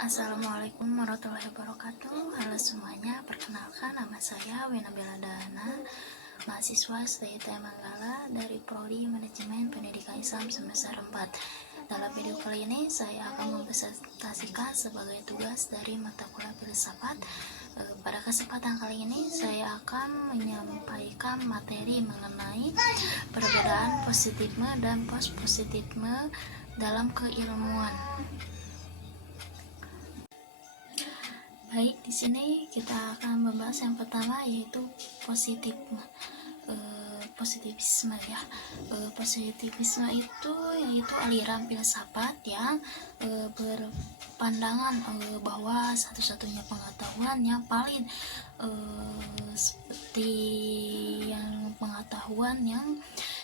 Assalamualaikum warahmatullahi wabarakatuh. Halo semuanya, perkenalkan nama saya Wena Beladana, mahasiswa STIT Manggala dari Prodi Manajemen Pendidikan Islam semester 4. Dalam video kali ini saya akan mempresentasikan sebagai tugas dari mata kuliah filsafat. Pada kesempatan kali ini saya akan menyampaikan materi mengenai perbedaan positifisme dan postpositifisme dalam keilmuan. Baik, di sini kita akan membahas yang pertama yaitu positivisme ya. Positivisme itu yaitu aliran filsafat yang berpandangan bahwa satu-satunya pengetahuan yang paling seperti yang pengetahuan yang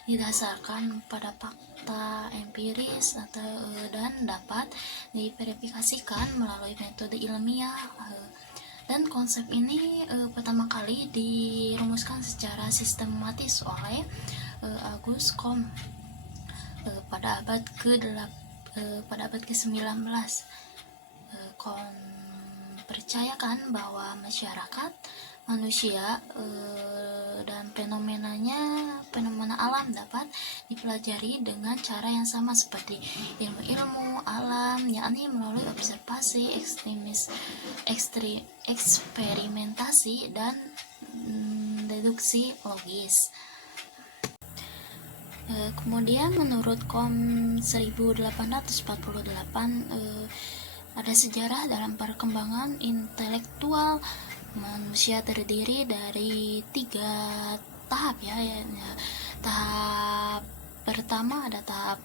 didasarkan pada fakta empiris dan dapat diverifikasikan melalui metode ilmiah. Dan konsep ini pertama kali dirumuskan secara sistematis oleh Auguste Comte pada abad ke-19. Comte percayakan bahwa masyarakat manusia dan fenomena alam dapat dipelajari dengan cara yang sama seperti ilmu alam, yakni melalui observasi, eksperimentasi, dan deduksi logis. Kemudian menurut Comte 1848 ada sejarah dalam perkembangan intelektual manusia terdiri dari 3 tahap ya. Tahap pertama ada tahap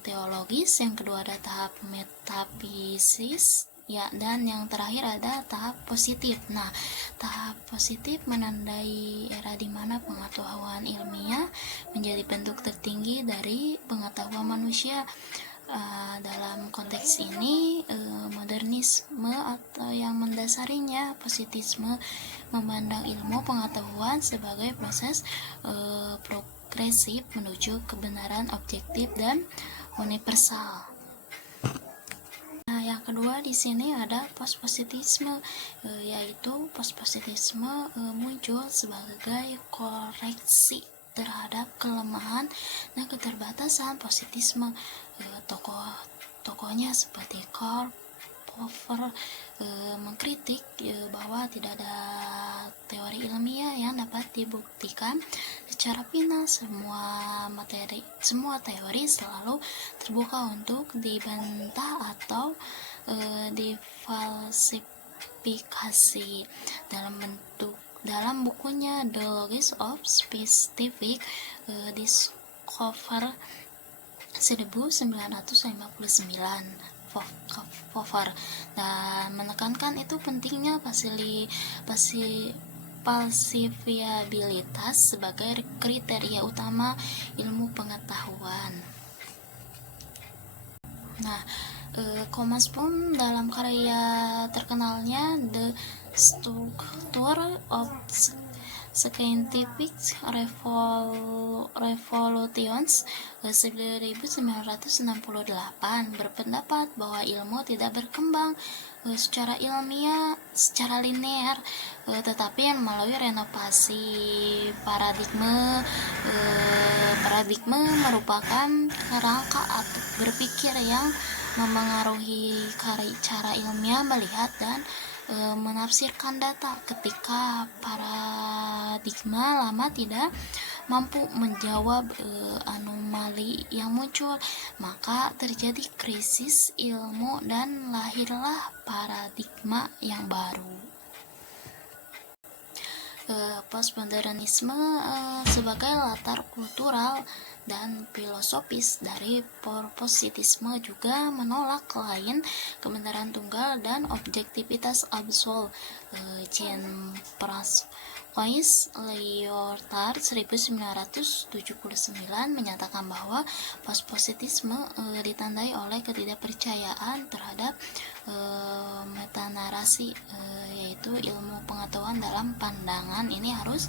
teologis, yang kedua ada tahap metafisis ya, dan yang terakhir ada tahap positif. Nah, tahap positif menandai era di mana pengetahuan ilmiah menjadi bentuk tertinggi dari pengetahuan manusia. Dalam konteks ini modernisme atau yang mendasarinya positisme memandang ilmu pengetahuan sebagai proses progresif menuju kebenaran objektif dan universal. Nah, yang kedua di sini ada postpositisme, yaitu postpositisme muncul sebagai koreksi terhadap kelemahan dan keterbatasan positisme. Tokohnya seperti Karl Popper mengkritik bahwa tidak ada teori ilmiah yang dapat dibuktikan secara final. Semua teori selalu terbuka untuk dibantah atau difalsifikasi. Dalam bukunya The Logic of Scientific Discovery 1959, Popper dan menekankan itu pentingnya falsifiabilitas sebagai kriteria utama ilmu pengetahuan. Nah, Thomas pun dalam karya terkenalnya The Structure of Scientific Revolutions 1968 berpendapat bahwa ilmu tidak berkembang secara ilmiah, secara linear, tetapi melalui renovasi paradigma. Paradigma merupakan kerangka atau berpikir yang memengaruhi cara ilmiah melihat dan menafsirkan data. Ketika paradigma lama tidak mampu menjawab anomali yang muncul, maka terjadi krisis ilmu dan lahirlah paradigma yang baru. Postmodernisme sebagai latar kultural dan filosofis dari positisme juga menolak klaim kebenaran tunggal dan objektivitas absolut. Jean-François Lyotard 1979 menyatakan bahwa postpositisme ditandai oleh ketidakpercayaan terhadap metanarasi, yaitu ilmu pengetahuan dalam pandangan ini harus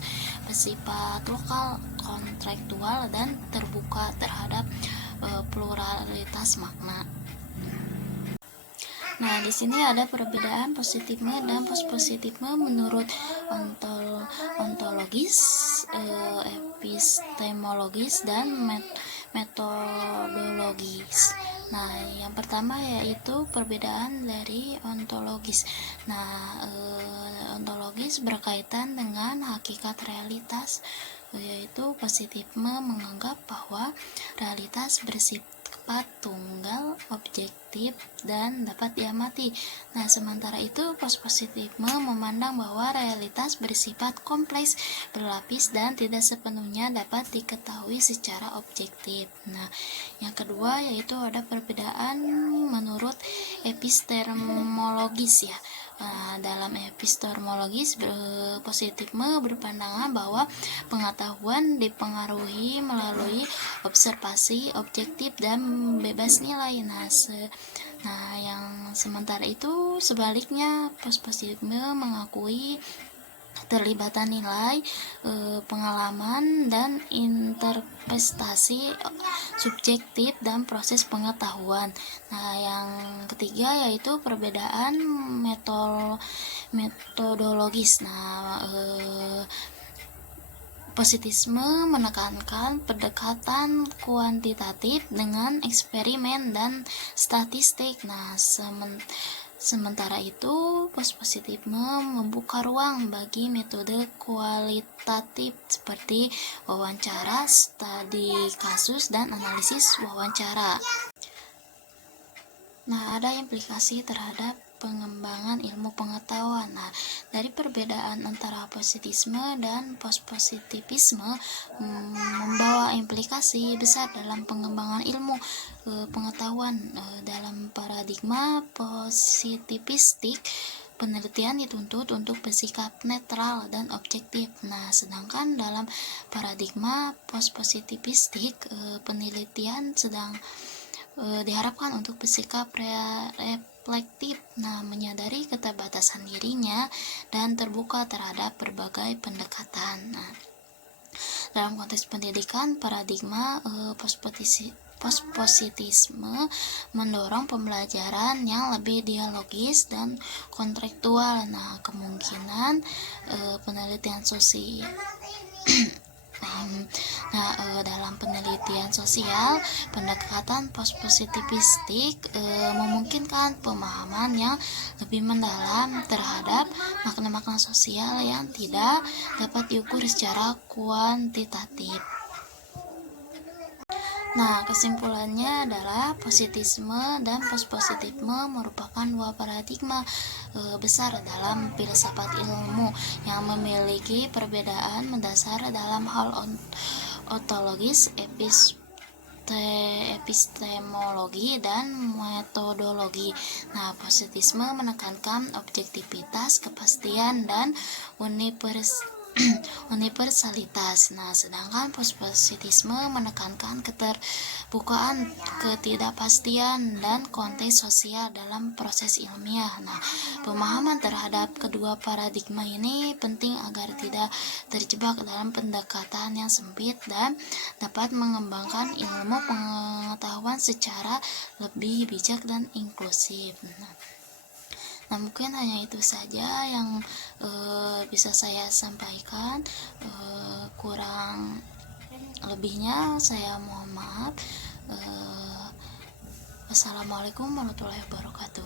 bersifat lokal, kontraktual, dan terbuka terhadap pluralitas makna. Nah, di sini ada perbedaan positifme dan postpositifme menurut ontologis, epistemologis, dan metodologis. Nah, yang pertama yaitu perbedaan dari ontologis. Nah, ontologis berkaitan dengan hakikat realitas, yaitu positifme menganggap bahwa realitas bersifat tunggal, objektif, dan dapat diamati. Nah, sementara itu postpositifme memandang bahwa realitas bersifat kompleks, berlapis, dan tidak sepenuhnya dapat diketahui secara objektif. Nah, yang kedua yaitu ada perbedaan menurut epistemologis ya. Dalam epistemologis, positifme berpandangan bahwa pengetahuan dipengaruhi melalui observasi objektif dan bebas nilai. Nah, yang sementara itu sebaliknya, postpositifme mengakui keterlibatan nilai, pengalaman, dan interpretasi subjektif dan proses pengetahuan. Nah, yang ketiga yaitu perbedaan metodologis. Nah, positifme menekankan pendekatan kuantitatif dengan eksperimen dan statistik. Nah, sementara itu, postpositifme membuka ruang bagi metode kualitatif seperti wawancara, studi kasus, dan analisis wawancara. Nah, ada implikasi terhadap pengembangan ilmu pengetahuan. Nah, dari perbedaan antara positifisme dan postpositivisme membawa implikasi besar dalam pengembangan ilmu pengetahuan. Dalam paradigma positivistik, penelitian dituntut untuk bersikap netral dan objektif. Nah, sedangkan dalam paradigma postpositivistik, penelitian diharapkan untuk bersikap reflektif, menyadari keterbatasan dirinya dan terbuka terhadap berbagai pendekatan. Nah, dalam konteks pendidikan, paradigma postpositisme mendorong pembelajaran yang lebih dialogis dan kontekstual. Nah, kemungkinan penelitian sosial dalam penelitian sosial, pendekatan postpositivistik memungkinkan pemahaman yang lebih mendalam terhadap makna-makna sosial yang tidak dapat diukur secara kuantitatif. Nah, kesimpulannya adalah positifisme dan postpositifisme merupakan dua paradigma besar dalam filsafat ilmu yang memiliki perbedaan mendasar dalam hal ontologis, epistemologi, dan metodologi. Nah, positifisme menekankan objektivitas, kepastian, dan universalitas. Nah, sedangkan postpositifisme menekankan keterbukaan, ketidakpastian, dan konteks sosial dalam proses ilmiah. Nah, pemahaman terhadap kedua paradigma ini penting agar tidak terjebak dalam pendekatan yang sempit dan dapat mengembangkan ilmu pengetahuan secara lebih bijak dan inklusif. Nah, mungkin hanya itu saja yang bisa saya sampaikan. Kurang lebihnya saya mohon maaf. Wassalamualaikum warahmatullahi wabarakatuh.